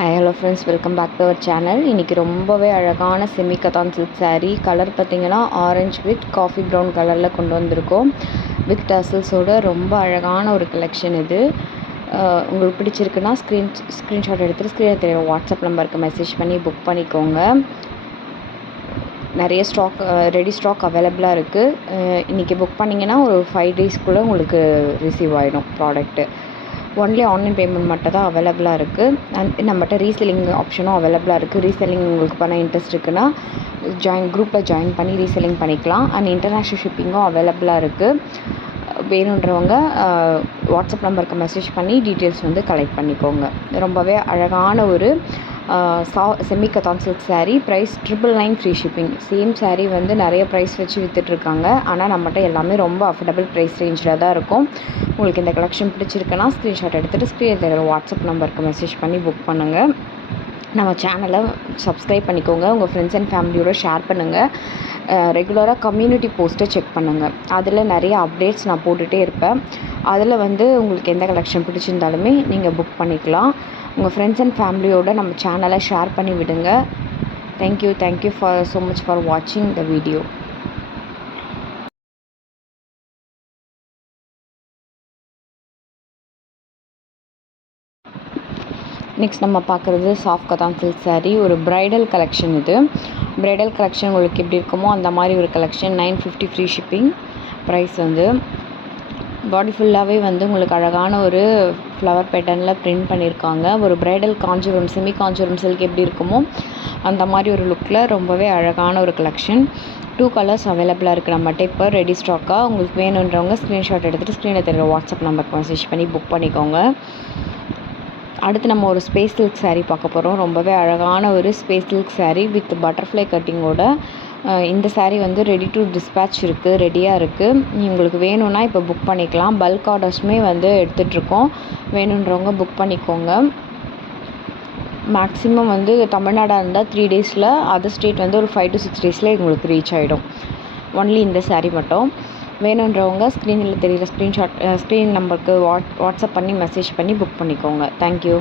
Hi hello friends, welcome back to our channel. இன்றைக்கி ரொம்பவே அழகான semi cotton silk saree. Colour பார்த்திங்கன்னா orange with coffee brown கலரில் கொண்டு வந்திருக்கோம். வித் டசல்ஸோட ரொம்ப அழகான ஒரு கலெக்ஷன் இது. உங்களுக்கு பிடிச்சிருக்குன்னா ஸ்க்ரீன்ஷாட் எடுத்துகிட்டு ஸ்க்ரீனில் தெரியும் வாட்ஸ்அப் நம்பருக்கு மெசேஜ் பண்ணி புக் பண்ணிக்கோங்க. நிறைய ரெடி ஸ்டாக் அவைலபிளாக இருக்குது. இன்றைக்கி புக் பண்ணிங்கன்னா ஒரு 5 daysக்குள்ளே உங்களுக்கு ரிசீவ் ஆகிடும் ப்ராடக்ட்டு. ஒன்லி ஆன்லைன் பேமெண்ட் மட்டும் தான் அவைலபிளாக இருக்குது. அண்ட் நம்மகிட்ட ரீசெல்லிங் ஆப்ஷனும் அவைலபிளாக இருக்குது. ரீசெல்லிங் உங்களுக்கு பண்ண இன்ட்ரெஸ்ட் இருக்குன்னா குரூப்பில் ஜாயின் பண்ணி ரீசெல்லிங் பண்ணிக்கலாம். அண்ட் இன்டர்நேஷ்னல் ஷிப்பிங்கும் அவைலபிளாக இருக்குது. வேணுன்றவங்க வாட்ஸ்அப் நம்பருக்கு மெசேஜ் பண்ணி டீட்டெயில்ஸ் கலெக்ட் பண்ணிக்கோங்க. ரொம்பவே அழகான ஒரு semi cotton silk saree. Price 999 free shipping. Same saree நிறைய ப்ரைஸ் வச்சு விற்றுட்ருக்காங்க. ஆனால் நம்மகிட்ட எல்லாமே ரொம்ப அஃபோர்டபுள் ப்ரைஸ் ரேஞ்சில் தான் இருக்கும். உங்களுக்கு இந்த கலெக்ஷன் பிடிச்சிருக்குன்னா ஸ்க்ரீன்ஷாட் எடுத்துகிட்டு ஸ்க்ரீனில் தெரியுற வாட்ஸ்அப் நம்பருக்கு மெசேஜ் பண்ணி புக் பண்ணுங்கள். நம்ம சேனலை சப்ஸ்கிரைப் பண்ணிக்கோங்க. உங்கள் ஃப்ரெண்ட்ஸ் அண்ட் ஃபேமிலியோட ஷேர் பண்ணுங்கள். ரெகுலராக கம்யூனிட்டி போஸ்ட்டை செக் பண்ணுங்கள். அதில் நிறைய அப்டேட்ஸ் நான் போட்டுகிட்டே இருப்பேன். அதில் உங்களுக்கு எந்த கலெக்ஷன் பிடிச்சிருந்தாலுமே நீங்கள் புக் பண்ணிக்கலாம். உங்கள் ஃப்ரெண்ட்ஸ் அண்ட் ஃபேமிலியோட நம்ம சேனலை ஷேர் பண்ணி விடுங்க. Thank you for so much for வாட்சிங் த வீடியோ. நெக்ஸ்ட் நம்ம பார்க்குறது சாஃப்ட் கத்தான் சில்க் saree. ஒரு ப்ரைடல் கலெக்ஷன் இது. ப்ரைடல் கலெக்ஷன் உங்களுக்கு எப்படி இருக்குமோ அந்த மாதிரி ஒரு கலெக்ஷன். 950 free shipping. ப்ரைஸ் பாடி ஃபுல்லாகவே உங்களுக்கு அழகான ஒரு ஃப்ளவர் பேட்டர்னில் பிரிண்ட் பண்ணியிருக்காங்க. ஒரு bridal Kanchipuram semi Kanchipuram silk எப்படி இருக்குமோ அந்த மாதிரி ஒரு லுக்கில் ரொம்பவே அழகான ஒரு கலெக்ஷன். 2 கலர்ஸ் அவைலபிளாக இருக்குது நம்மகிட்ட இப்போ ரெடி ஸ்டாக்காக. உங்களுக்கு வேணுன்றவங்க ஸ்க்ரீன்ஷாட் எடுத்துகிட்டு ஸ்க்ரீனில் தெரியுற வாட்ஸ்அப் நம்பருக்கு மெசேஜ் பண்ணி புக் பண்ணிக்கோங்க. அடுத்து நம்ம ஒரு ஸ்பேஸ் சில்க் saree பார்க்க போகிறோம். ரொம்பவே அழகான ஒரு space silk saree with butterfly கட்டிங்கோட. இந்த saree ரெடி டு டிஸ்பேட்ச் இருக்குது, ரெடியாக இருக்குது. உங்களுக்கு வேணும்னா இப்போ புக் பண்ணிக்கலாம். பல்க் ஆர்டர்ஸுமே எடுத்துகிட்ருக்கோம். வேணுன்றவங்க புக் பண்ணிக்கோங்க. மேக்ஸிமம் தமிழ்நாடாக இருந்தால் 3 daysல, அதர் ஸ்டேட் ஒரு 5 to 6 daysல உங்களுக்கு ரீச் ஆகிடும். ஒன்லி இந்த saree மட்டும். வேணுன்றவங்க ஸ்க்ரீனில் தெரிகிற ஸ்க்ரீன் நம்பருக்கு வாட்ஸ்அப் பண்ணி மெசேஜ் பண்ணி புக் பண்ணிக்கோங்க. தேங்க்யூ.